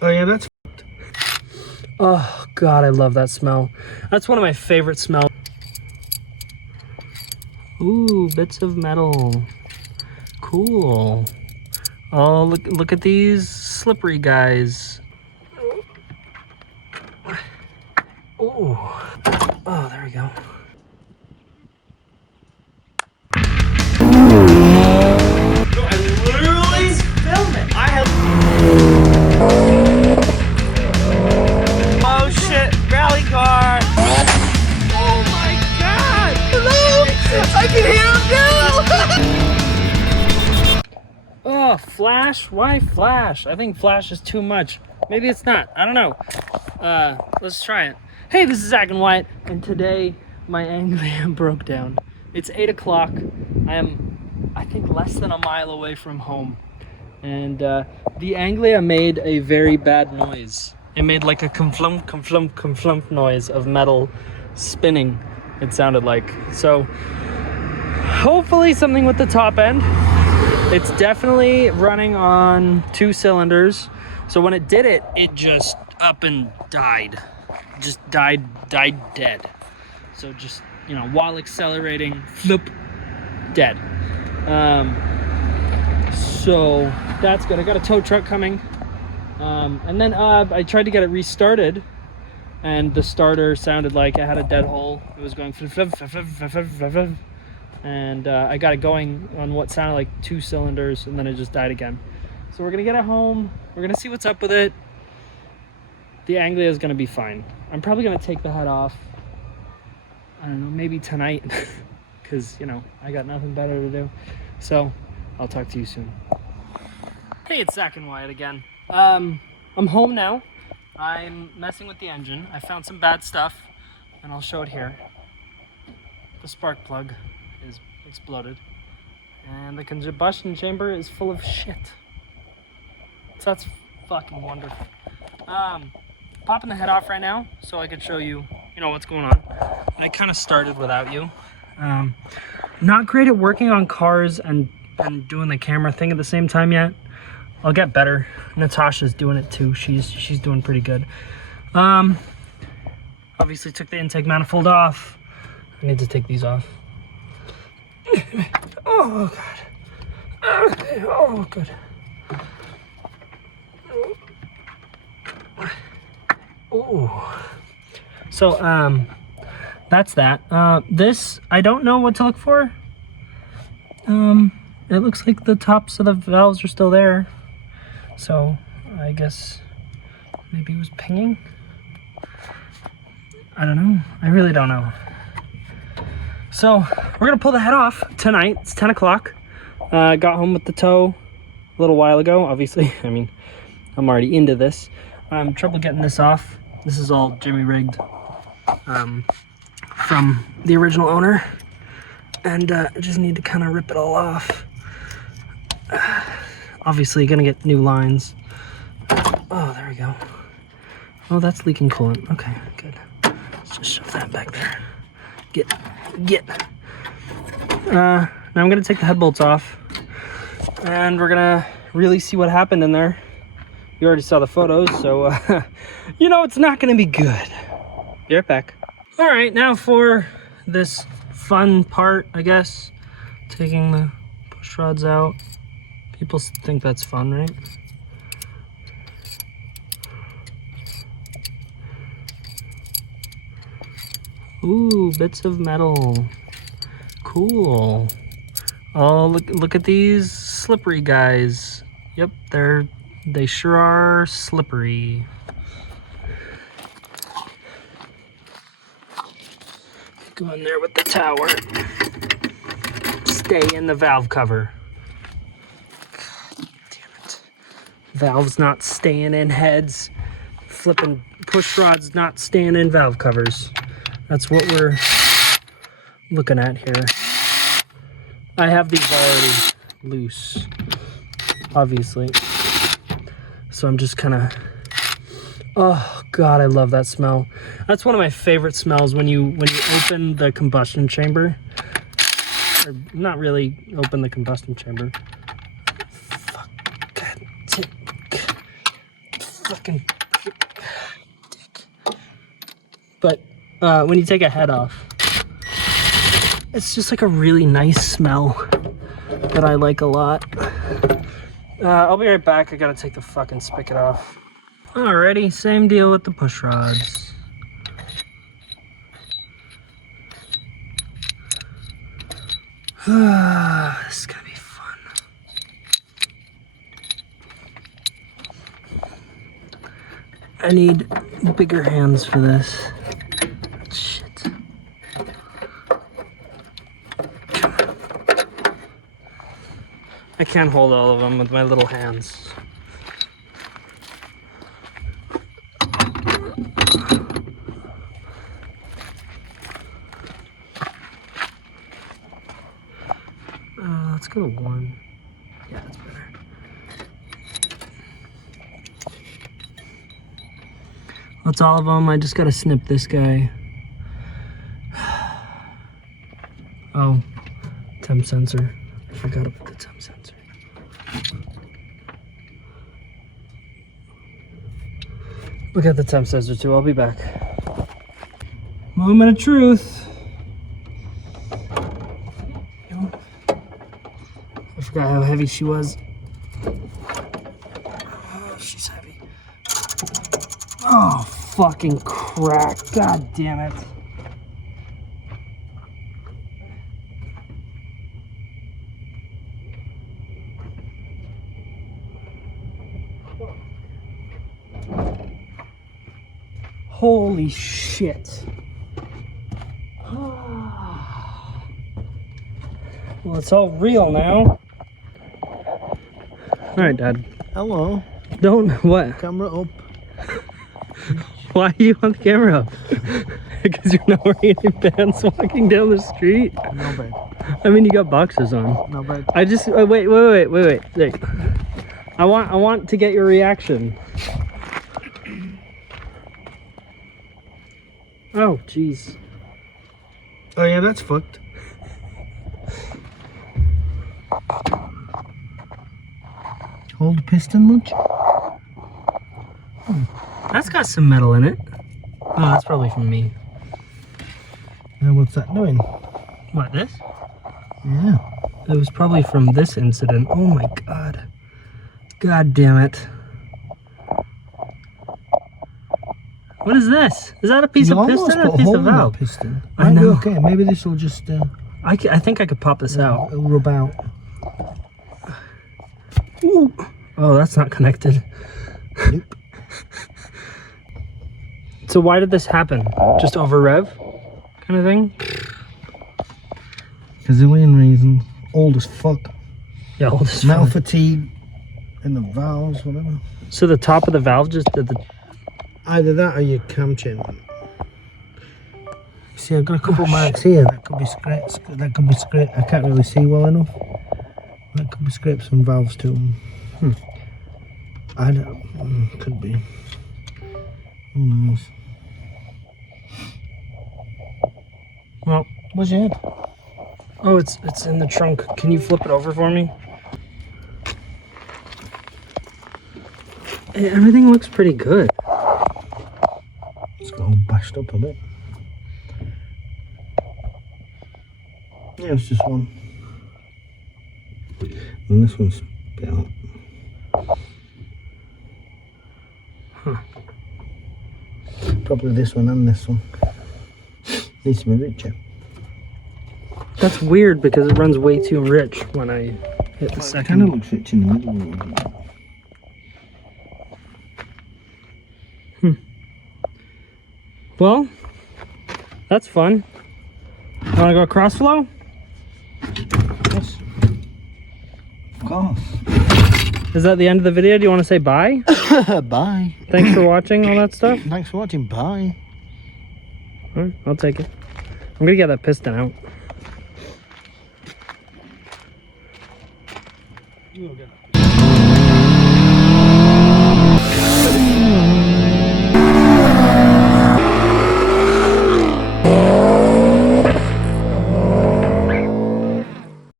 Oh yeah, that's. Oh God, I love that smell. That's one of my favorite smells. Ooh, bits of metal. Cool. Oh, look at these slippery guys. Ooh. Oh, there we go. Oh shit, rally car! Oh my god! Hello! I can hear him now! Oh, Flash? Why Flash? I think Flash is too much. Maybe it's not. I don't know. Let's try it. Hey, this is Zach and Wyatt, and today my Anglia broke down. It's 8 o'clock. I am, I think, less than a mile away from home. And the Anglia made a very bad noise. It made like a conflump, conflump, conflump noise of metal spinning, it sounded like. So, hopefully something with the top end. It's definitely running on 2 cylinders. So when it did it, it just up and died. Just died dead. So just, you know, while accelerating, flip, dead. So that's good. I got a tow truck coming. And then I tried to get it restarted, and the starter sounded like it had a dead hole. It was going flip, flip, flip, flip, flip, flip, flip, flip. And I got it going on what sounded like 2 cylinders, and then it just died again. So we're gonna get it home. We're gonna see what's up with it. The Anglia is gonna be fine. I'm probably gonna take the head off. I don't know, maybe tonight, because you know I got nothing better to do. So I'll talk to you soon. Hey, it's Zach and Wyatt again. I'm home now. I'm messing with the engine. I found some bad stuff, and I'll show it here. The spark plug is exploded, and the combustion chamber is full of shit. So that's fucking wonderful. Popping the head off right now so I could show you, what's going on. I kind of started without you. Not great at working on cars and doing the camera thing at the same time yet. I'll get better. Natasha's doing it too. She's doing pretty good. Obviously took the intake manifold off. I need to take these off. Oh God. Oh good. Oh. So that's that. This I don't know what to look for. It looks like the tops of the valves are still there. So I guess maybe it was pinging. I don't know. I really don't know. So we're gonna pull the head off tonight. It's 10 o'clock. Got home with the tow a little while ago. Obviously, I mean, I'm already into this. Trouble getting this off. This is all Jimmy rigged from the original owner. And I just need to kind of rip it all off. Obviously gonna get new lines. Oh, there we go. Oh, that's leaking coolant. Okay, good. Let's just shove that back there. Get. Now I'm gonna take the head bolts off, and we're gonna really see what happened in there. You already saw the photos, so it's not gonna be good. Be right back. All right, now for this fun part, I guess, taking the push rods out. People think that's fun, right? Ooh, bits of metal. Cool. Oh, look at these slippery guys. Yep, they sure are slippery. Go in there with the tower. Stay in the valve cover. God damn it. Valves not staying in heads. Flipping push rods not staying in valve covers. That's what we're looking at here. I have these already loose, obviously. So I'm just kind of, oh God, I love that smell. That's one of my favorite smells when you open the combustion chamber. Or not really open the combustion chamber. Fuck. God. fucking dick. But when you take a head off, it's just like a really nice smell that I like a lot. I'll be right back. I gotta take the fucking spigot off. Alrighty, same deal with the push rods. This is gonna be fun. I need bigger hands for this. Shit. I can't hold all of them with my little hands. Let's go to 1. Yeah, that's better. That's all of them. I just gotta snip this guy. Oh, temp sensor. I forgot about the temp sensor. Look at the temp sensor too. I'll be back. Moment of truth. I forgot how heavy she was. Oh, she's heavy. Oh, fucking crack. God damn it. Holy shit. Well, it's all real now. All right, Dad. Hello. Don't, what? Camera up. Why do you want the camera up? Because you're not wearing any pants walking down the street? No, babe. I mean, you got boxers on. No, babe. I just, wait. I want to get your reaction. Oh, jeez. Oh, yeah, that's fucked. Hold the piston much? That's got some metal in it. Oh, that's probably from me. And what's that doing? What, this? Yeah. It was probably from this incident. Oh my god. God damn it. What is this? Is that a piece of piston or a piece of valve? Piston. I know. Okay, maybe this will just I think I could pop this out. it'll rub out. Ooh. Oh, that's not connected. Nope. So why did this happen? Just over rev kind of thing? Gazillion reasons. Old as fuck. Yeah, all this Metal fun. fatigue in the valves, whatever. So the top of the valve just did the... Either that or your cam chain. See, I've got a couple marks here. That could be scrapes. That could be scraped. I can't really see well enough. That could be scrapes and valves too. I don't. Could be. Who knows? Well, Where's your head? oh, it's in the trunk. Can you flip it over for me? Hey, everything looks pretty good. It's got all bashed up a bit. Yeah, it's just one. And this one's bit up. Probably this one and this one. Needs to be richer. That's weird because it runs way too rich when I hit the It second. kind of looks rich in the middle. Well, that's fun. Want to go cross flow? Yes. Of course. Is that the end of the video? Do you want to say bye? Bye. Thanks for watching, all that stuff. Thanks for watching. Bye. All right, I'll take it. I'm gonna get that piston out. You will get that.